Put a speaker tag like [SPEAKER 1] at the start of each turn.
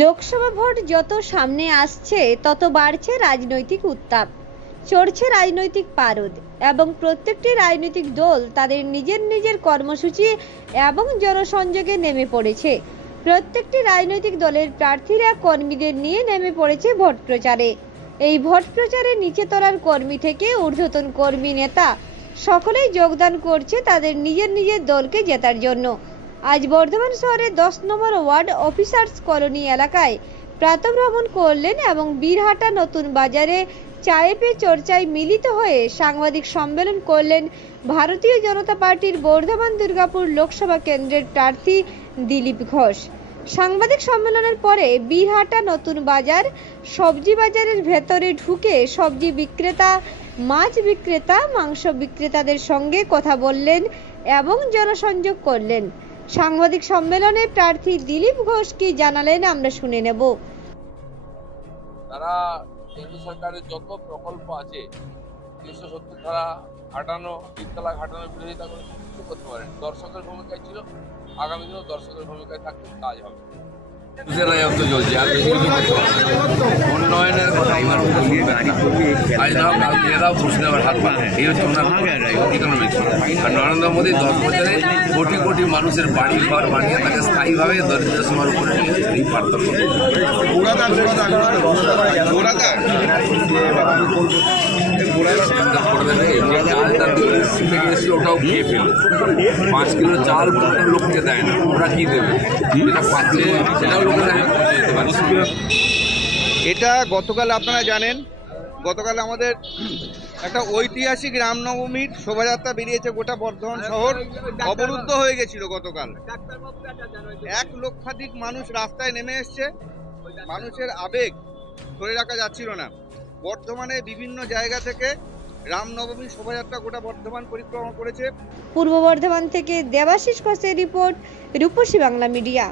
[SPEAKER 1] Lok Sabha vote যত সামনে আসছে, তত বাড়ছে রাজনৈতিক উত্তাপ। চড়ছে রাজনৈতিক পারদ এবং প্রত্যেকটি রাজনৈতিক দল তাদের নিজের নিজের কর্মসূচি এবং জনসংযোগে নেমে পড়েছে। প্রত্যেকটি রাজনৈতিক দলের প্রার্থীরা কর্মীদের নিয়ে নেমে পড়েছে ভোট প্রচারে। এই ভোট প্রচারে নিচে তলার কর্মী থেকে ঊর্ধ্বতন কর্মী নেতা সকলেই যোগদান করছে তাদের নিজের নিজের দলকে জেতার জন্য। আজ বর্ধমান শহরের দশ নম্বর ওয়ার্ড অফিসার্স কলোনি এলাকায় প্রাতভ্রমণ করলেন এবং বীরহাটা নতুন বাজারে চায়ে পে চর্চায় মিলিত হয়ে সাংবাদিক সম্মেলন করলেন ভারতীয় জনতা পার্টির বর্ধমান দুর্গাপুর লোকসভা কেন্দ্রের প্রার্থী দিলীপ ঘোষ। সাংবাদিক সম্মেলনের পরে বীরহাটা নতুন বাজার, সবজি বাজারের ভেতরে ঢুকে সবজি বিক্রেতা, মাছ বিক্রেতা, মাংস বিক্রেতাদের সঙ্গে কথা বললেন এবং জনসংযোগ করলেন। সাংবাদিক সম্মেলনে প্রার্থী দিলীপ ঘোষ কি জানালেন আমরা শুনে নেব।
[SPEAKER 2] তারা কেন্দ্র সরকারের যত প্রকল্প আছে, তিনশো সত্তর ধারা হাঁটানো তিনতলা হাঁটানোর বিরোধিতা করে করতে পারেন। দর্শকের ভূমিকায় ছিল, আগামী দিনেও দর্শকের ভূমিকায় থাকলে কাজ হবে।
[SPEAKER 3] কালকে এরাও হাত পা এই আর নরেন্দ্র মোদী দশ বছরে কোটি কোটি মানুষের বাড়ি ঘর বানিয়ে তাকে স্থায়ীভাবে দরিদ্র সীমার উপরে। এই পার্থক্য। ওটাও খেয়ে ফেলল পাঁচ কিলো চাল লোককে দেয় না, ওরা কি দেবে? যেটা পাচ্ছে, সেটাও না।
[SPEAKER 4] এটা গতকাল আপনারা জানেন, গতকাল আমাদের একটা ঐতিহাসিক রামনবমীর শোভাযাত্রা বেরিয়েছে গোটা বর্ধমান শহর। অবরুদ্ধ হয়ে গেছিল গতকাল। এক লক্ষাধিক মানুষ রাস্তায় নেমে এসছে। মানুষের আবেগ ধরে রাখা যাচ্ছিল না। বর্ধমানে বিভিন্ন জায়গা থেকে রামনবমী শোভাযাত্রা গোটা বর্ধমান পরিক্রমা করেছে।
[SPEAKER 1] পূর্ব বর্ধমান থেকে দেবাশিস ঘোষের রিপোর্ট, রূপসী বাংলা মিডিয়া।